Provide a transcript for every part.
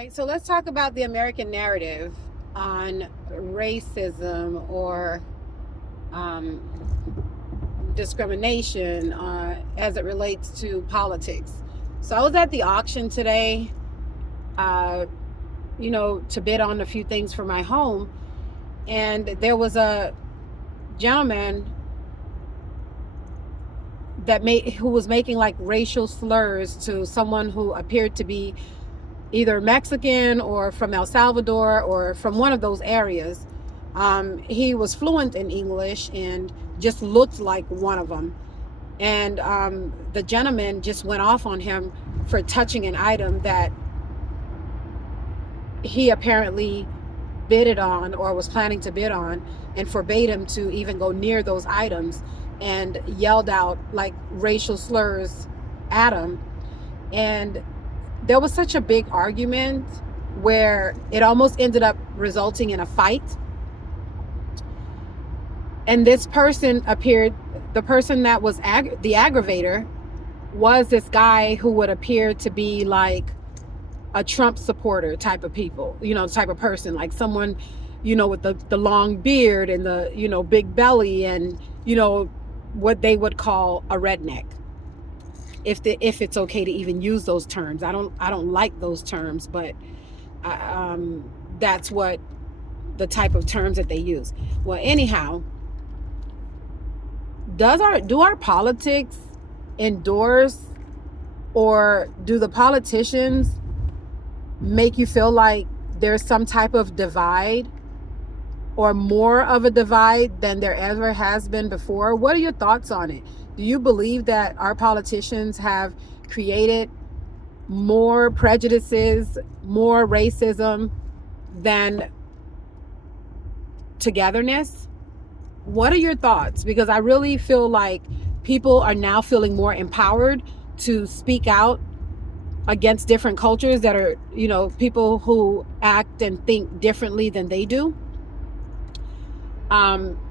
right, so let's talk about the American narrative on racism or um, discrimination as it relates to politics. So I was at the auction today, uh, to bid on a few things for my home, and there was a gentleman who was making like racial slurs to someone who appeared to be either Mexican or from El Salvador or from one of those areas. He was fluent in English and just looked like one of them. And the gentleman just went off on him for touching an item that he apparently bidded on or was planning to bid on, and forbade him to even go near those items, and yelled out like racial slurs at him. And there was such a big argument where it almost ended up resulting in a fight. And this person the person that was the aggravator was this guy who would appear to be like a Trump supporter type of type of person, like someone, with the long beard and the, big belly and, what they would call a redneck. If it's okay to even use those terms. I don't like those terms, but that's what the type of terms that they use. Well, anyhow, do our politics endorse, or do the politicians make you feel like there's some type of divide, or more of a divide than there ever has been before? What are your thoughts on it? Do you believe that our politicians have created more prejudices, more racism than togetherness? What are your thoughts? Because I really feel like people are now feeling more empowered to speak out against different cultures that are, people who act and think differently than they do.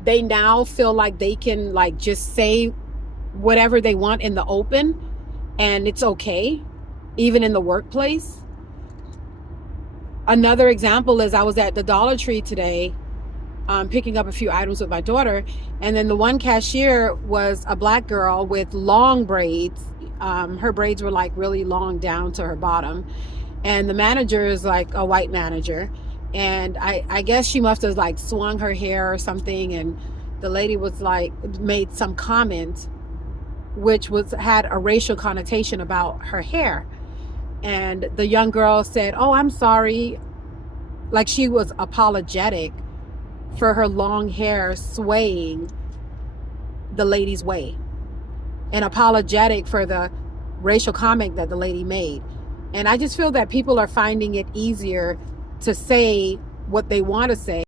They now feel like they can just say whatever they want in the open, and it's okay, even in the workplace. Another example is I was at the Dollar Tree today, picking up a few items with my daughter, and then the one cashier was a black girl with long braids. Her braids were like really long down to her bottom, and the manager is like a white manager, and I guess she must have like swung her hair or something, and the lady was like made some comment which had a racial connotation about her hair, and the young girl said, "Oh, I'm sorry," like she was apologetic for her long hair swaying the lady's way, and apologetic for the racial comment that the lady made. And I just feel that people are finding it easier to say what they want to say